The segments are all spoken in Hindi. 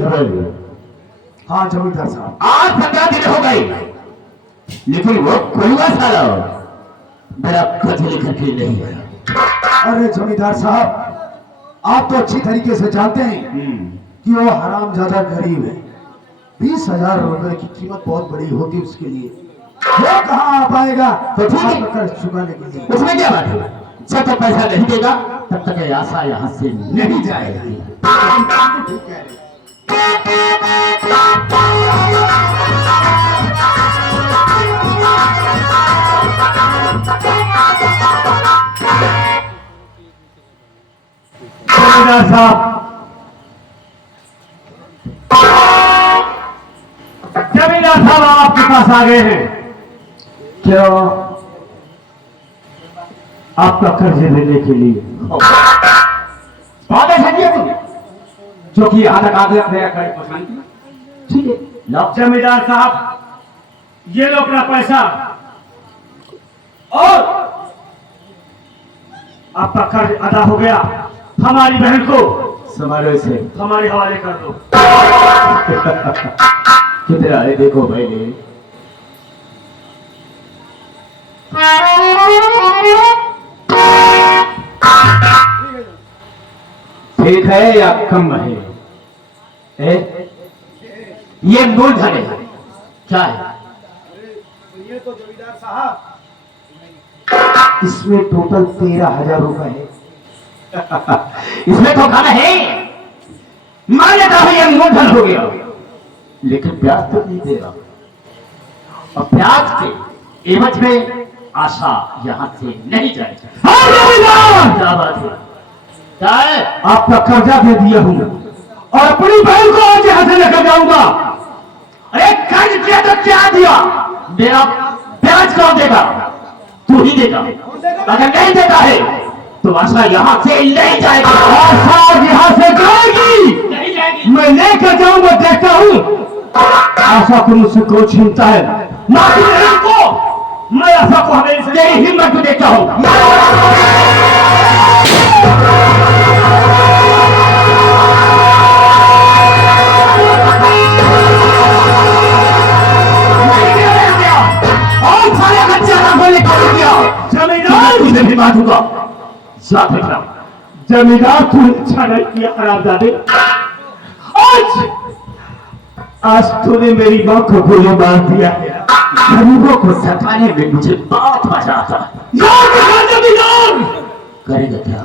हाँ जमींदार साहब, आज 15 दिन हो गए, लेकिन वो कोलवा साला मेरा खत लेकर के नहीं आया। अरे जमींदार साहब, आप तो अच्छी तरीके से जानते हैं कि वो हरामजादा गरीब है। 20,000 रुपए की कीमत बहुत बड़ी होती है उसके लिए। वो कहाँ आ पाएगा तो ठीक है, कर्ज चुकाने के लिए? उसमें क्या बात है? जब तक पैसा नहीं देगा तब तक ये आशा यहाँ से नहीं जाएगी। जमींदार साहब, जमींदार साहब आपके पास आ गए हैं। क्या आपका कर्ज लेने के लिए? बहुत ऐसा किया तुमने जो कि यहाँ तक आगे मेरा कर्ज पहुँचाने के लिए। ठीक है, लो। जमींदार साहब, ये लो अपना पैसा और आपका कर्ज अदा हो गया। हमारी बहन को समारोह से हमारे हवाले कर दो। किधर आए देखो भाई ने। ठीक है या कम है? ये मूलधन है। क्या है ये तो जमींदार साहब, इसमें टोटल 13,000 रुपए है। इसमें तो खाना है। मान लेता हूं ये मूलधन हो गया, लेकिन ब्याज तो नहीं दे रहा, और ब्याज के एवज में आशा यहां से नहीं जाएगी। क्या बात है? क्या है? आपका कर्जा दे दिया हूं और अपनी बहन को आज यहां से लेकर जाऊंगा। अरे कर्ज दिया तो क्या दिया? मेरा ब्याज कौन देगा? तू ही देगा। अगर नहीं देता है तो आशा यहाँ से नहीं जाएगी। आशा यहाँ से जाएगी, नहीं जाएगी। मैं लेकर जाऊंगा। देखता हूँ आशा को मुझसे कौन छीनता है। माफी नहीं को, मैं आशा को हमेशा तेरी हिम्मत को देखता हूँ। और सारे बच्चे ना बोले कर दिया। जमींदार, तुझे भी मारूंगा, साथ रखना। जमींदार तूने अच्छा नहीं किया हरामजादे। आज तूने मेरी माँ को गोली मार दिया है। गरीबों को सताने में मुझे बहुत मजा आता है। जमींदार, करेगा क्या?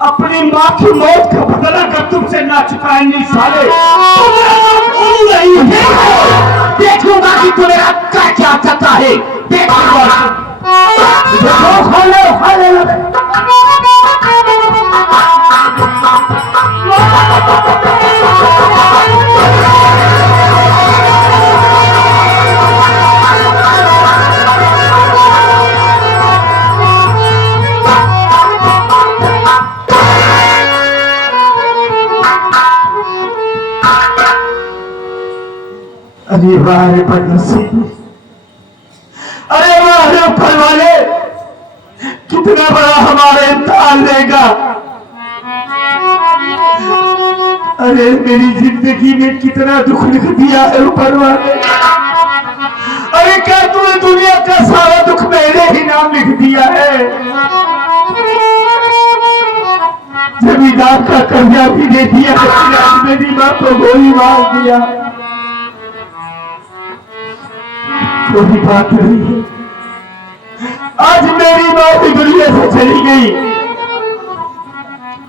अपनी माँ की मौत का बदला कर तुमसे ना चुकाएंगे साले। नहीं देखूंगा कि तू मेरा क्या करता है। देखूंगा। खा ले अरे वाह रे बदनसीब, अरे वाह रे ऊपर वाले, कितना बड़ा हमारे इम्तिहान लेगा। अरे मेरी जिंदगी में कितना दुख लिख दिया है ऊपर वाले। अरे क्या तूने दुनिया का सारा दुख मेरे ही नाम लिख दिया है? जमींदार का कर्जा भी दे दिया, मेरी माँ को गोली मार दिया। कोई बात नहीं है, आज मेरी माँ भी दुनिया से चली गई।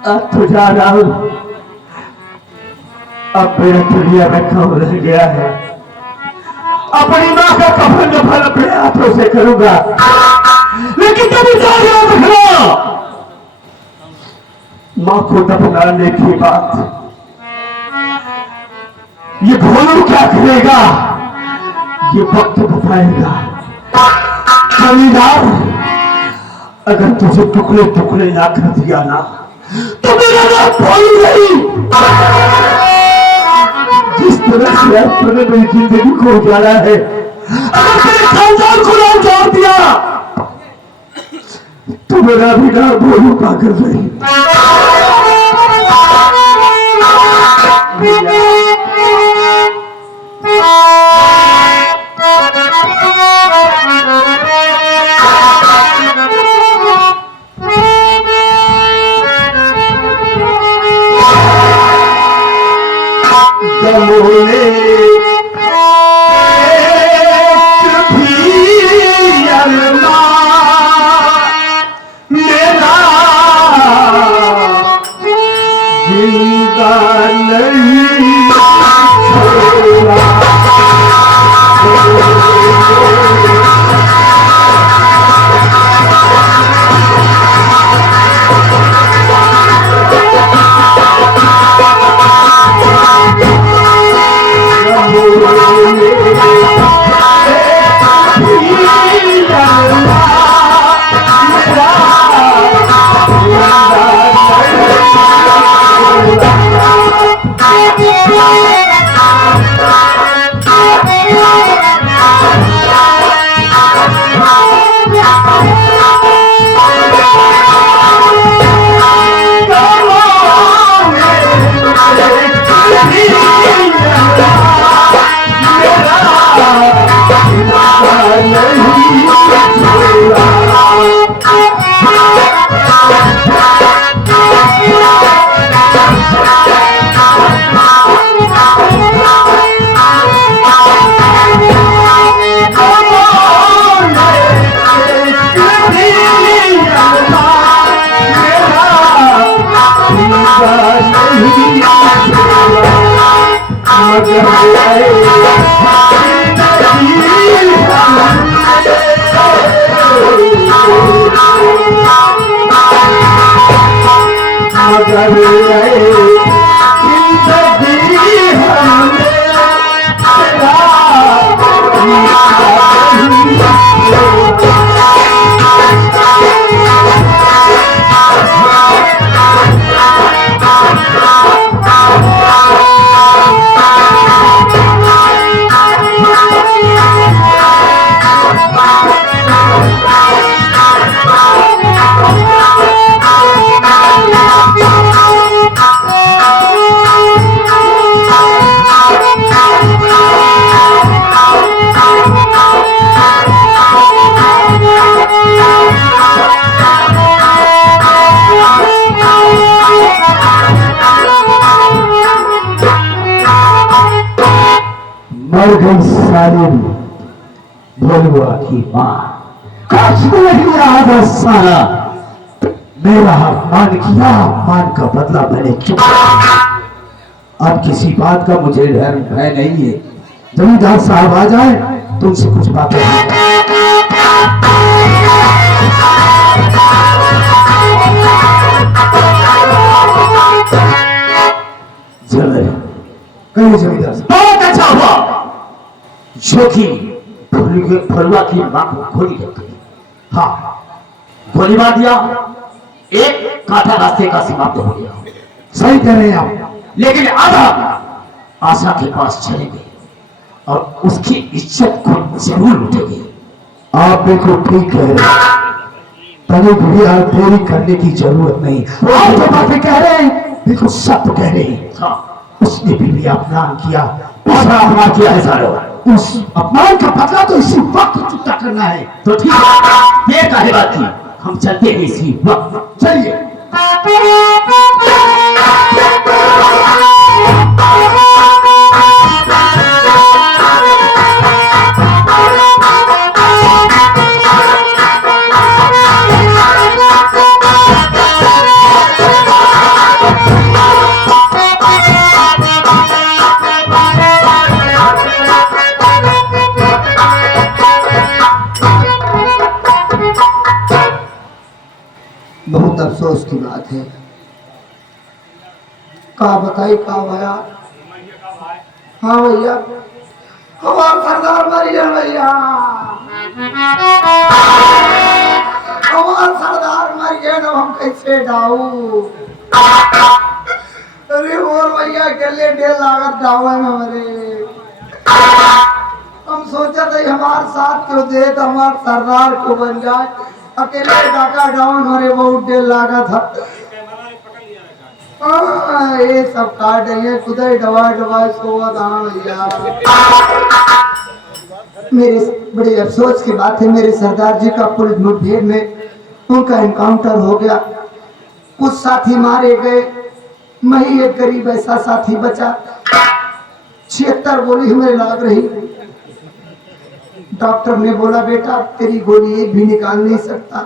अब तो जा रहा हूं, अब मेरा दुनिया में कौन रह गया है? अपनी माँ का कफन दफन अपने हाथों से करूंगा, लेकिन कभी याद रखना, माँ को दफनाने की बात ये भोलू क्या करेगा ये वक्त बताएगा। जमींदार, अगर तुझे टुकड़े टुकड़े ना कर दिया ना तो मेरा नाम भोलू नहीं। जिस तरह से तूने मेरी जिंदगी को उजाड़ा है, अगर मेरे खानदान को ना उजाड़ दिया तो मेरा भी नाम भोलू पागल नहीं। कमोले मेरा जिंदा नहीं छोड़ा। मर गई सारी भोलुआ की मां, कुछ नहीं आधा सारा मेरा मान किया, मान का बदला मैंने चुकाया। अब किसी बात का मुझे डर भय नहीं है। जमींदार साहब आ जाए तो उनसे कुछ बातें कहिए जमींदार साहब। बहुत अच्छा हुआ जो कि फरुआ की मां को गोली लग गई। हाँ, गोली मार दिया, एक कांटा रास्ते का समाप्त हो गया। सही कह रहे हैं आप, लेकिन अब हम आशा के पास चलेंगे और उसकी इज्जत को जरूर लूटेंगे। आप बिल्कुल ठीक कह रहे हैं, तभी भी देरी करने की जरूरत नहीं। आप जो बातें कह रहे हैं बिल्कुल सत्य कह रहे हैं। हाँ, उसने भी अपमान किया, उसने अपमान किया है सारो। उस अपमान का बदला तो इसी वक्त चुकता करना है। तो ठीक है, ये काहे बात की, हम चलते हैं इसी वक्त। चलिए। बहुत अफसोस की बात है, का बताई का भैया। हाँ भैया, हमारा सरदार मर गया भैया, हमारा सरदार मर गया ना, हम कैसे डाऊ। अरे और भैया गले ढेर लागत डावे में मरे। हम सोचा था हमारे साथ क्यों दे तो हमारे सरदार को बन जाए, अकेले डाका डाउन हमारे बहुत देर लगा था। ये सब काट है खुदाई दवाई दवाई सोवा दान भैया। मेरे बड़े अफसोस की बात है, मेरे सरदार जी का पुलिस मुठभेड़ में उनका एनकाउंटर हो गया, कुछ साथी मारे गए, मैं ही एक गरीब ऐसा साथी बचा। 76 गोली मेरे लाग रही। डॉक्टर ने बोला बेटा तेरी गोली एक भी निकाल नहीं सकता।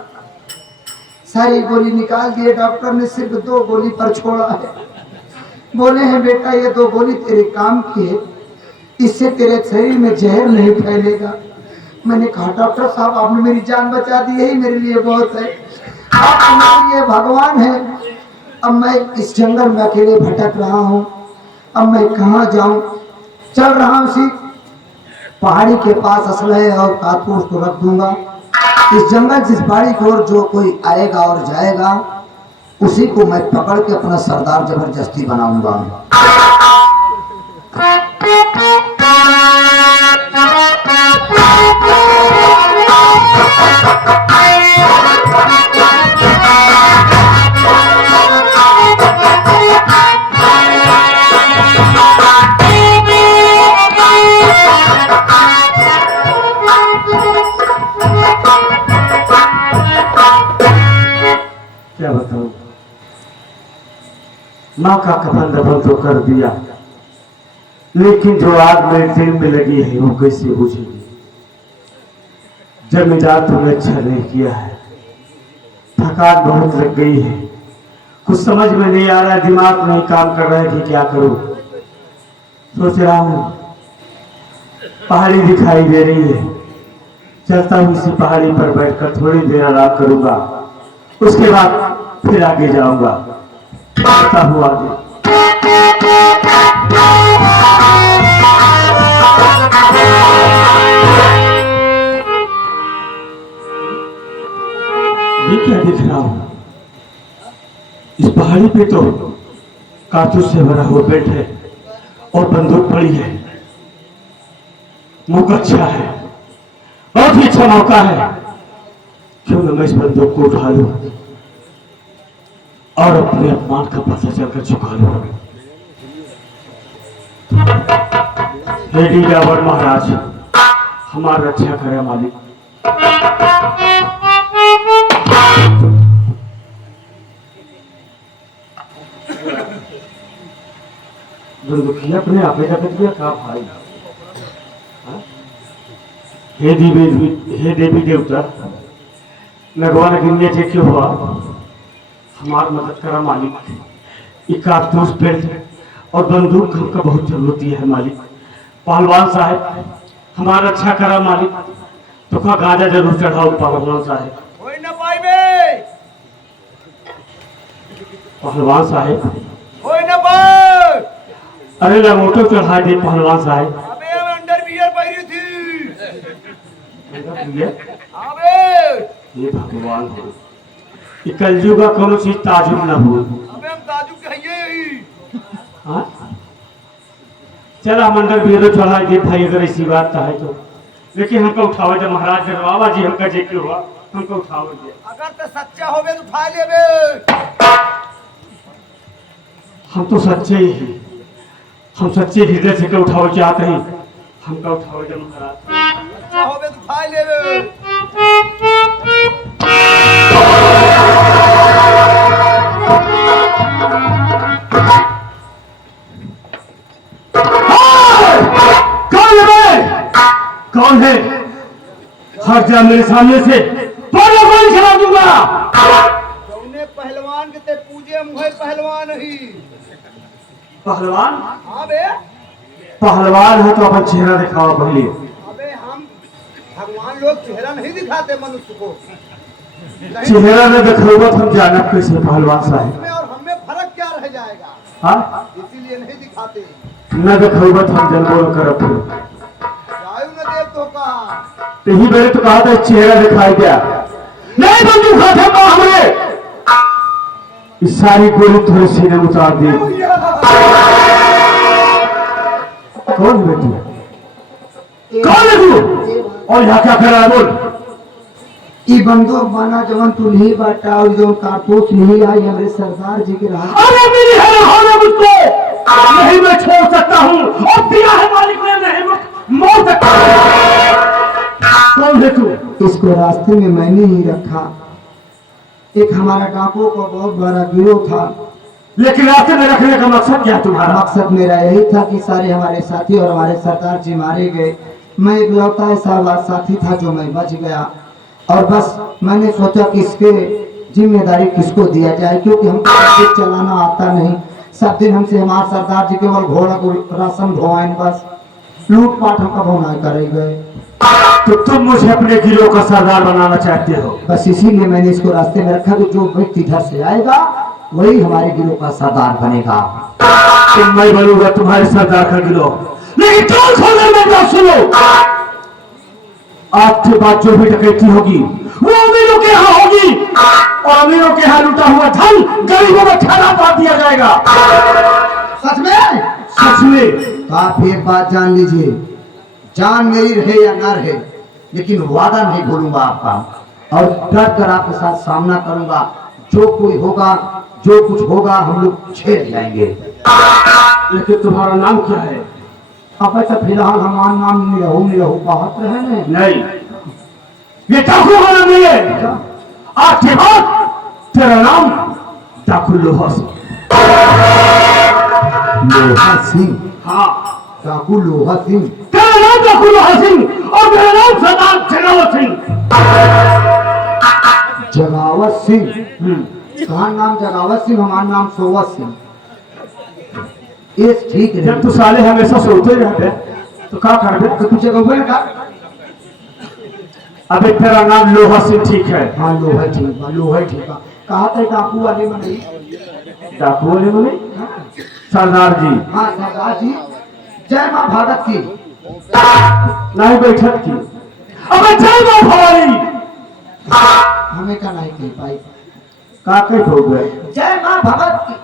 सारी गोली निकाल दिए डॉक्टर ने, सिर्फ 2 गोली पर छोड़ा है। बोले हैं बेटा ये 2 गोली तेरे काम की है, इससे तेरे शरीर में जहर नहीं फैलेगा। मैंने कहा डॉक्टर साहब आपने मेरी जान बचा दी, यही मेरे लिए बहुत है, आप मेरे लिए भगवान है। अब मैं इस जंगल में अकेले भटक रहा हूँ, अब मैं कहाँ जाऊँ। चल रहा हूँ सी पहाड़ी के पास असलहे और कारतूस को रख दूंगा। इस जंगल जिस पहाड़ी की ओर जो कोई आएगा और जाएगा उसी को मैं पकड़ के अपना सरदार जबरदस्ती बनाऊंगा। क्या बताऊं, माँ का कफन दफन तो कर दिया, लेकिन जो आग मेरे दिल में लगी है वो कैसे बुझेगी। जमींदार तुमने अच्छा नहीं किया है, थकान बहुत लग गई है, कुछ समझ में नहीं आ रहा है, दिमाग नहीं काम कर रहा है कि क्या करूं। सोच रहा हूं पहाड़ी दिखाई दे रही है, चलता हूं इसी पहाड़ी पर बैठकर थोड़ी देर आराम करूंगा, उसके बाद फिर आगे जाऊंगा। आता हूं आगे। ये क्या दिख रहा हूं? इस पहाड़ी पे तो कारतूस से भरा हुआ बेल्ट है और बंदूक पड़ी है। मौका अच्छा है, बहुत ही अच्छा मौका है। क्यों न मैं इस बंदूक को उठा लूं और अपने अपमान का पता चलकर चुका लूं। हे डीडावर महाराज, हमारा रक्षा करे मालिक। बंदूकिया अपने आपे का दिया का भाई। हे देवी देवता, भगवान गिनने से क्यों हुआ, हमारी मदद करा मालिक। ये कारतूस बेल्ट और बंदूक हमको बहुत जरूरत है मालिक। पहलवान साहब हमारा अच्छा करा मालिक, तो का गाजा जरूर चढ़ाओ पहलवान साहब। कोई न पाई बे, पहलवान साहब कोई न पाई। अरे लंगोटो चढ़ा दे पहलवान साहब। अबे अंडरवियर पहनी थी। अबे ये भगवान हो, ये कलयुग का कोनो चीज ताजुब ना हो। अबे हम ताजुब कहिए यही। हाँ चल हम अंडरवियर चढ़ा दे भाई, अगर ऐसी बात है तो। लेकिन हमको उठावे दे महाराज, बाबा जी हमका जे क्यों हुआ, हमको उठावे दे। अगर तो सच्चा होबे तो उठा लेबे। हम तो सच्चे ही हैं, हम सच्चे हृदय से के उठावे चाहते हैं, हमका उठावे दे महाराज। सच्चा होबे तो उठा लेबे। कौन है? हट जा मेरे सामने से, पहले गोली चला दूंगा। जौने पहलवान के ते पूजे मुहे पहलवान ही। पहलवान? हाँ बे। पहलवान है तो अपन चेहरा दिखाओ पहले। अबे हम भगवान लोग चेहरा नहीं दिखाते मनुष्य को। चेहरा न दिखाओ तो हम जाना कैसे पहलवान साहब। हमें और हमें फर्क क्या रह जाएगा? हाँ इसीलिए नहीं दिखाते। न दिखाओ तो हम जन्मों करब। जायु न देव तो कहा। यही मैंने तो कहा था चेहरा दिखाई दिया, नहीं बंदूक हाथ में हमने इस सारी गोली थोड़ी सीने में उतार दी। कौन है बेटी, कौन है तू और यहाँ क्या कर रहा है? बोल। ई बंदूक माना जवन तू नहीं बाटा और जो कारतूस नहीं आई हमारे सरदार जी के रहा। अरे मेरी है होने मुझको नहीं मैं छोड़ सकता हूँ, और दिया है मालिक ने, नहीं मोड़ सकता। कौन है तू? इसको रास्ते में मैंने ही रखा। एक हमारा डाकुओं का बहुत बड़ा गिरोह था, लेकिन रास्ते में रखने का मकसद क्या है तुम्हारा? मकसद मेरा यही था कि सारे हमारे साथी और हमारे सरदार जी मारे गए, मैं इकलौता ऐसा साथी था जो मैं बच गया। और बस मैंने सोचा कि इसके जिम्मेदारी किसको दिया जाए, क्योंकि हमको चलाना आता नहीं। सब दिन हमसे हमारे सरदार जी केवल घोड़ा को राशन ढोवाएं, बस लूटपाट हम कब ना करे गए। तो तुम मुझे अपने गिरोह का सरदार बनाना चाहते हो? बस इसीलिए मैंने इसको रास्ते में रखा कि जो व्यक्ति इधर से आएगा वही हमारे गिरोह का सरदार बनेगा। तो मैं बनूंगा तुम्हारे सरदार का गिरोह। लेकिन कान खोलकर मेरी बात सुनो, आज के बाद जो भी डकैती होगी वो अमीरों के यहाँ होगी, और अमीरों के यहाँ लूटा हुआ धन गरीबों में ठहरा पा दिया जाएगा। सच में? सच में। आप एक बात जान लीजिए, जान मेरी रहे या ना रहे, लेकिन वादा नहीं भूलूंगा आपका, और डर कर आपके साथ सामना करूंगा। जो कोई होगा, जो कुछ होगा, हम लोग छेड़ जाएंगे। लेकिन तुम्हारा नाम क्या है? अब तो फिलहाल हमारा नाम निरहू बाहत रहे ने। नहीं, ये डाकू का नाम नहीं है। आज के बाद तेरा नाम डाकू लोहा सिंह। लोहा सिंह? हाँ, डाकू लोहा सिंह? तेरा नाम डाकू लोहा सिंह और मेरा नाम सरदार जगावत सिंह। जगावत सिंह? कहा नाम जगावत सिंह, हमारा नाम सोवत सिंह। ये ठीक है। जब तू साले हमेशा सोते रहते तो क्या कर दे? तो तुझे कहूँगा ना, अबे तेरा नाम लोहा सिंह ठीक है। हाँ लोहा ठीक है, लोहा ठीक है। कहा था डाकू वाले में नहीं? डाकू वाले में नहीं? सरदार जी। हाँ सरदार जी, जय माँ भागत की। नहीं बैठक की। अबे जय मां भवानी। हमें का नहीं कह पाई। का कह हो गए? जय माँ भगत की।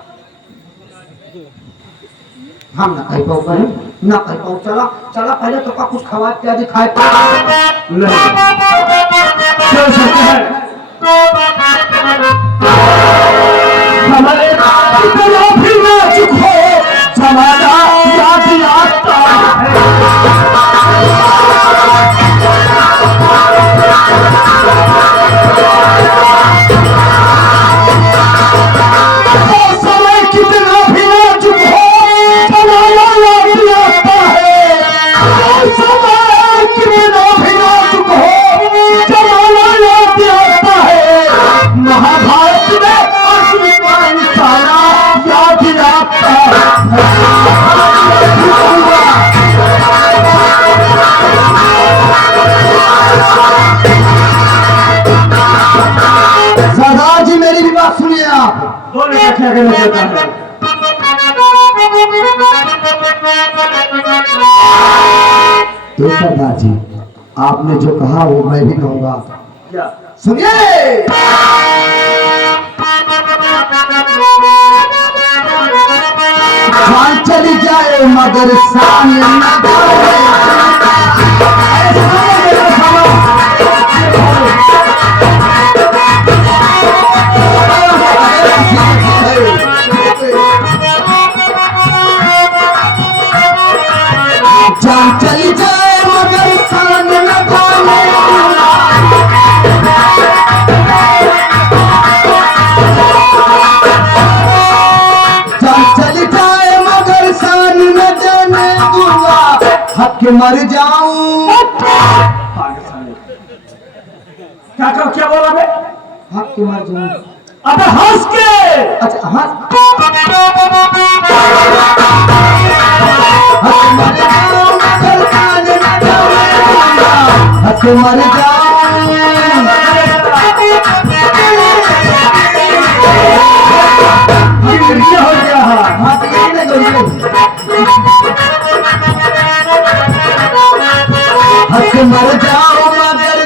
हम ना कह पाओ, कहीं ना कह पाओ। चला चला, पहले तो का कुछ खवा पिया दिखाए। नहीं चल सकते हैं। हमारे इतना भी नाजुक हो जमाना याद आता है। समय कितना भी नाजुक हो जमाना याद आता है। समय कितना भी नाजुक हो जमाना याद आता है। महाभारत में अर्जुन का निशाना याद आता सरदार जी मेरी भी बात सुनिए आप। बोले क्या कहना चाहता है? तो सरदार जी, आपने जो कहा वो मैं भी कहूँगा। क्या? सुनिए, जान चली जाए मगर शान न जाए। जान चली जाए मगर शान न जाए। जान चली जाए मगर शान न जाने दूंगा, हक मर जाऊं। क्या बोला बे? हक मर जाऊं। अबे हंस के। अच्छा हाँ, हक मर जाऊं मगर शान न जाऊंगा, हक मर जाऊं। क्या हो गया? हाँ तो ये नहीं करूँगा। हक मर जाओ मगर